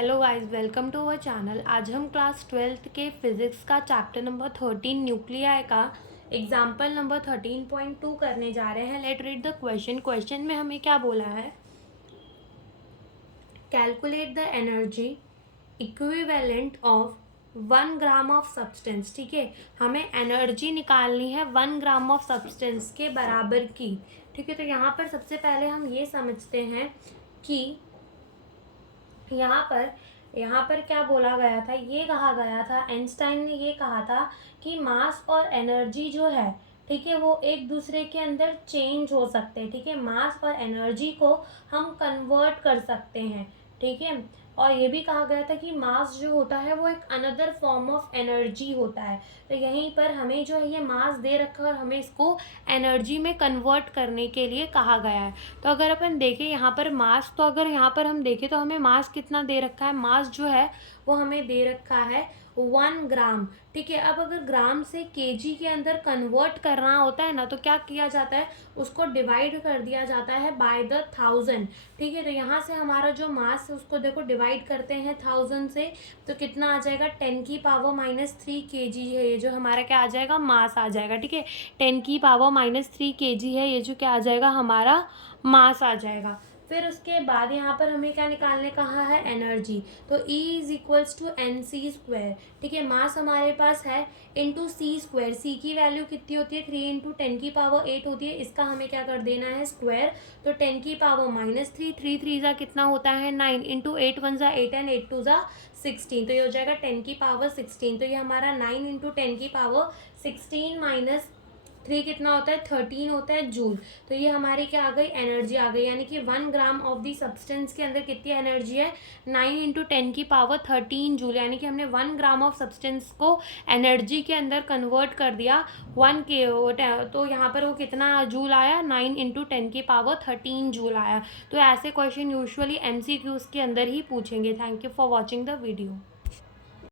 Hello guys, welcome to our channel. आज हम class 12th के फिजिक्स का चैप्टर नंबर 13 न्यूक्लियाई का एग्जाम्पल नंबर 13.2 करने जा रहे हैं। लेट रीड द क्वेश्चन में हमें क्या बोला है। Calculate the energy equivalent of 1 gram of substance. ठीक है, हमें एनर्जी निकालनी है 1 ग्राम ऑफ सब्सटेंस के बराबर की। ठीक है, तो यहाँ पर सबसे पहले हम ये समझते हैं कि यहाँ पर क्या बोला गया था। ये कहा गया था, आइंस्टाइन ने ये कहा था कि मास और एनर्जी जो है, ठीक है, वो एक दूसरे के अंदर चेंज हो सकते हैं। ठीक है, मास और एनर्जी को हम कन्वर्ट कर सकते हैं। ठीक है, और ये भी कहा गया था कि मास जो होता है वो एक अनदर फॉर्म ऑफ एनर्जी होता है। तो यहीं पर हमें जो है ये मास दे रखा है और हमें इसको एनर्जी में कन्वर्ट करने के लिए कहा गया है। तो अगर अपन देखें यहाँ पर मास, तो अगर यहाँ पर हम देखें तो हमें मास कितना दे रखा है। मास जो है वो हमें दे रखा है 1 ग्राम। ठीक है, अब अगर ग्राम से केजी के अंदर कन्वर्ट करना होता है ना, तो क्या किया जाता है, उसको डिवाइड कर दिया जाता है बाय द 1000। ठीक है, तो यहाँ से हमारा जो मास है उसको देखो डिवाइड करते हैं 1000 से, तो कितना आ जाएगा 10⁻³ kg है। ये जो हमारा क्या आ जाएगा, मास आ जाएगा। ठीक है, 10⁻³ kg है, ये जो क्या आ जाएगा, हमारा मास आ जाएगा। फिर उसके बाद यहाँ पर हमें क्या निकालने कहा है, एनर्जी। तो E = mc²। ठीक है, मास हमारे पास है इंटू c²। c की वैल्यू कितनी होती है, 3 × 10⁸ होती है। इसका हमें क्या कर देना है, स्क्वायर। तो 10⁻³ 3 3 कितना होता है, 9 इंटू 8 1 = 8 एंड 8 2 = 16। तो ये हो जाएगा 10⁻16। तो ये हमारा 9 इंटू 10⁻16 - 3 कितना होता है, 13 होता है जूल। तो ये हमारी क्या आ गई, एनर्जी आ गई। यानी कि 1 ग्राम ऑफ दी सब्सटेंस के अंदर कितनी एनर्जी है, 9 इंटू 10⁻13 जूल। यानी कि हमने 1 ग्राम ऑफ सब्सटेंस को एनर्जी के अंदर कन्वर्ट कर दिया 1 के। तो यहाँ पर वो कितना जूल आया, 9 इंटू 10⁻13 जूल आया। तो ऐसे क्वेश्चन यूजुअली MCQs के अंदर ही पूछेंगे। Thank you for watching the video.